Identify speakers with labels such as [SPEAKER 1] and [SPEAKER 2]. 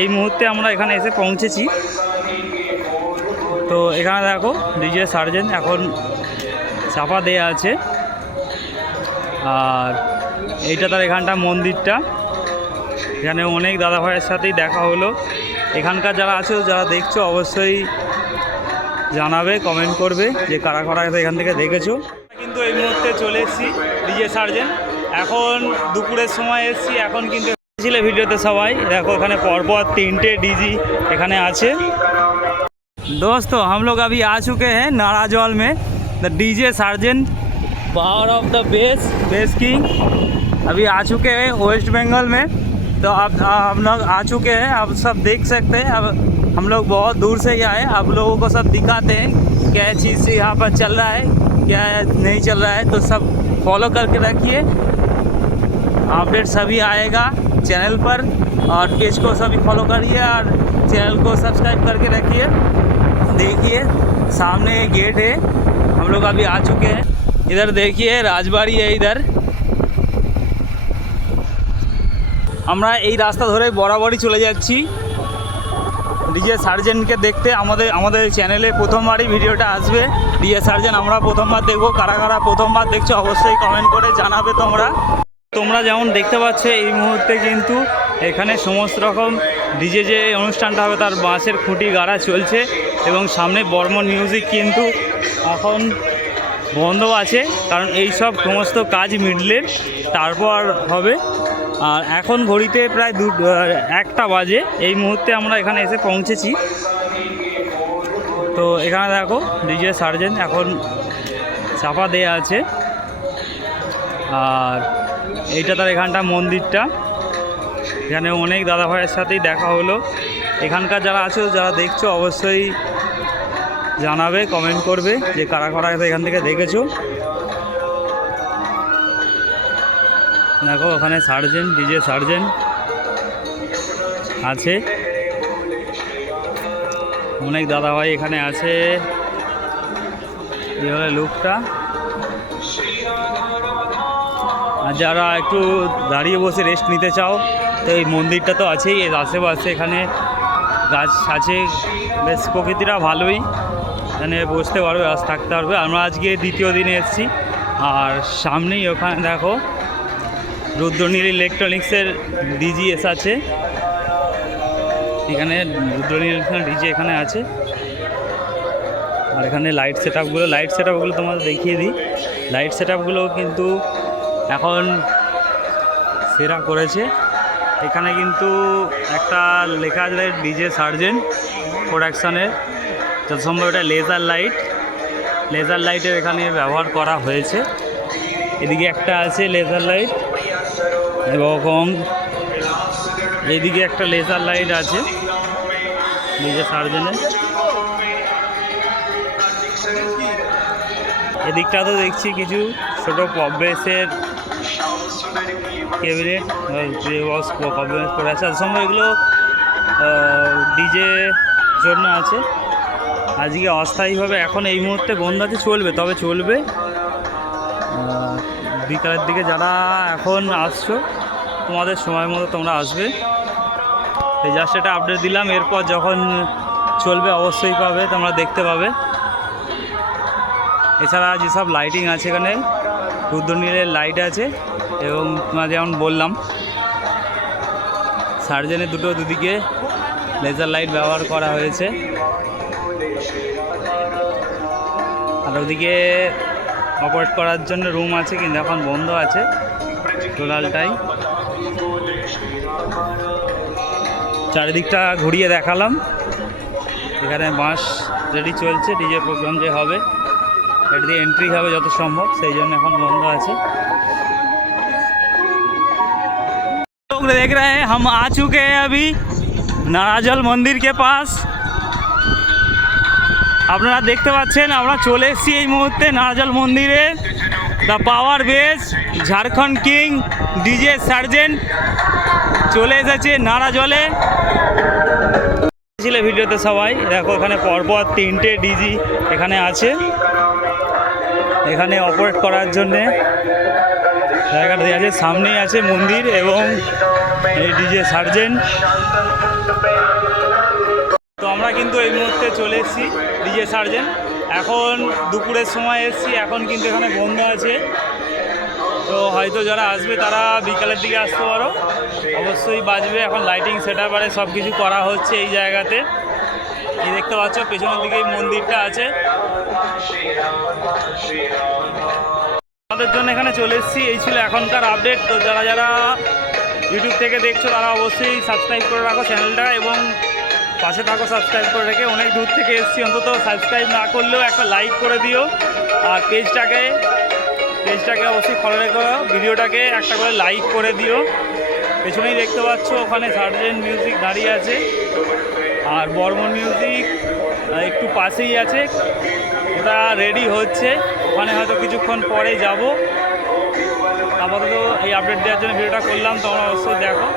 [SPEAKER 1] এই মুহূর্তে আমরা এখানে এসে পৌঁছেছি। তো এখানে দেখো, ডিজে সার্জেন এখন চাপা দেয়া আছে। আর এইটা তার এখানটা মন্দিরটা। এখানে অনেক দাদা ভাইয়ের সাথেই দেখা হলো। এখানকার যারা আছো, যারা দেখছ, অবশ্যই জানাবে কমেন্ট করবে যে কারা কারা এখান থেকে দেখেছ। কিন্তু এই মুহূর্তে চলে এসেছি ডিজে সার্জেন এখন দুপুরের সময় এসেছি, এখন কিন্তু ছিল ভিডিওতে সবাই দেখো এখানে পরপর তিনটে ডিজি এখানে আছে दोस्तों हम लोग अभी आ चुके हैं नाराजौल में the DJ sergeant power of the bass bass king अभी आ चुके हैं वेस्ट बंगाल में तो अब हम लोग आ चुके हैं अब सब देख सकते हैं अब हम लोग बहुत दूर से ही आए अब लोगों को सब दिखाते हैं क्या चीज़ यहाँ पर चल रहा है क्या नहीं चल रहा है तो सब फॉलो करके रखिए अपडेट सभी आएगा चैनल पर और पेज को सभी फॉलो करिए और चैनल को सब्सक्राइब करके रखिए देखिए सामने एक गेट है हम लोग अभी आ चुके हैं इधर देखिए राजबाड़ी है इधर আমরা এই রাস্তা ধরে বরাবরই চলে যাচ্ছি ডিজে সার্জেনকে দেখতে আমাদের আমাদের চ্যানেলে প্রথমবারই ভিডিওটা আসবে ডিজে সার্জেন আমরা প্রথমবার দেখবো কারা কারা প্রথমবার দেখছো অবশ্যই কমেন্ট করে জানাবে তোমরা তোমরা যেমন দেখতে পাচ্ছ, এই মুহূর্তে কিন্তু এখানে সমস্ত রকম ডিজে যে অনুষ্ঠানটা হবে, তার বাঁশের খুঁটি গাড়া চলছে এবং সামনে বর্মন মিউজিক কিন্তু এখন বন্ধ আছে, কারণ এই সব সমস্ত কাজ মিটলে তারপর হবে। আর এখন ঘড়িতে প্রায় দু একটা বাজে, এই মুহূর্তে আমরা এখানে এসে পৌঁছেছি। তো এখানে দেখো, ডিজে সার্জেন এখন চাপা দেয়া আছে। আর এইটা তার এখানটা মন্দিরটা। এখানে অনেক দাদা ভাইয়ের সাথেই দেখা হলো। এখানকার যারা আছো, যারা দেখছ, অবশ্যই জানাবে কমেন্ট করবে যে কারা কারা এখান থেকে দেখেছ। দেখো, ওখানে সার্জেন ডিজে সার্জেন আছে। অনেক দাদা ভাই এখানে আছে। এই হলো লুকটা যারা একটু দাঁড়িয়ে বসে রেস্ট নিতে চাও, তো এই মন্দিরটা তো আছেই, এর আশেপাশে এখানে গাছ আছে, বেশ প্রকৃতিটা ভালোই। এখানে বসতে পারবে আজ থাকতে পারবে। আমরা আজকে দ্বিতীয় দিনে এসেছি, আর সামনেই ওখানে দেখো, রুদ্রনীল ইলেকট্রনিক্সের ডিজিএস আছে। এখানে রুদ্রনীল ডিজি এখানে আছে। আর এখানে লাইট সেট আপগুলো লাইট সেট আপগুলো তোমাদের দেখিয়ে দিই। লাইট সেট আপগুলো কিন্তু এখন সেরা করেছে। এখানে কিন্তু একটা লেখা আছে ডিজে সার্জেন্ট প্রোডাকশানের যত সম্ভব এটা লেজার লাইট লেজার লাইটের এখানে ব্যবহার করা হয়েছে। এদিকে একটা আছে লেজার লাইট এবং এদিকে একটা লেজার লাইট আছে ডিজে সার্জেনের এদিকটা তো দেখছি কিছু ছোটো পবেসের ক্যাবিনেট যে বক্স কবে করে আছে। আর সময় এগুলো ডিজে জন্য আছে। আজকে অস্থায়ীভাবে এখন এই মুহূর্তে বন্ধ আছে, চলবে, তবে চলবে। বিকালের দিকে যারা এখন আসছো, তোমাদের সময় মতো তোমরা আসবে। এই জাস্ট এটা আপডেট দিলাম, এরপর যখন চলবে অবশ্যই পাবে, তোমরা দেখতে পাবে। এছাড়া যেসব লাইটিং আছে এখানে। রুদ্রনীলের লাইট আছে এবং যেমন বললাম সার্জেনের দুটো দুদিকে লেজার লাইট ব্যবহার করা হয়েছে। আর ওদিকে অপারেট করার জন্য রুম আছে, কিন্তু এখন বন্ধ আছে টোটালটাই চারিদিকটা ঘুরিয়ে দেখালাম। এখানে বাঁশ রেডি চলছে ডিজে প্রোগ্রাম যে হবে। এটা দিয়ে এন্ট্রি হবে যত সম্ভব সেই জন্য এখন বন্ধ আছে लोग देख रहे हैं हम आ चुके हैं अभी নারাজল মন্দির কে পাস আপনারা দেখতে পাচ্ছেন আমরা চলে এসেছি এই মুহূর্তে নারাজল মন্দিরে the power bass Jharkhand king DJ sergeant চলে এসেছে নারাজলে ছিল ভিডিওতে সবাই দেখো এখানে পরপর তিনটে ডিজি এখানে আছে এখানে অপারেট করার জন্যে। জায়গাটা দেওয়া আছে সামনেই আছে মন্দির এবং এই ডিজে সার্জেন্ট তো আমরা কিন্তু এই মুহূর্তে চলে এসেছি ডিজে সার্জেন্ট এখন দুপুরের সময় এসেছি, এখন কিন্তু এখানে বন্ধ আছে। তো হয়তো যারা আসবে তারা বিকালের দিকে আসতে পারো। অবশ্যই বাজবে, এখন লাইটিং সেট আপারে সব কিছু করা হচ্ছে এই জায়গাতে। এই দেখতে পাচ্ছ, পেছনের দিকে মন্দিরটা আছে। আমাদের জন্য এখানে চলে এসেছি। এই ছিল এখনকার আপডেট তো যারা যারা ইউটিউব থেকে দেখছ, তারা অবশ্যই সাবস্ক্রাইব করে রাখো চ্যানেলটা এবং পাশে থাকো সাবস্ক্রাইব করে রেখে। অনেক দূর থেকে এসেছি। অন্তত সাবস্ক্রাইব না করলেও একটা লাইক করে দিও। আর পেজটাকে পেজটাকে অবশ্যই ফলো রেখো ভিডিওটাকে একটা করে লাইক করে দিও। পেছনেই দেখতে পাচ্ছ, ওখানে সার্জেন্ট মিউজিক দাঁড়িয়ে আছে। আর বর্মন মিউজিক একটু পাশেই আছে। ওটা রেডি হচ্ছে। ওখানে হয়তো কিছুক্ষণ পরে যাব। আপাতত এই আপডেট দেওয়ার জন্য ভিডিওটা করলাম, তোমরা অবশ্যই দেখো।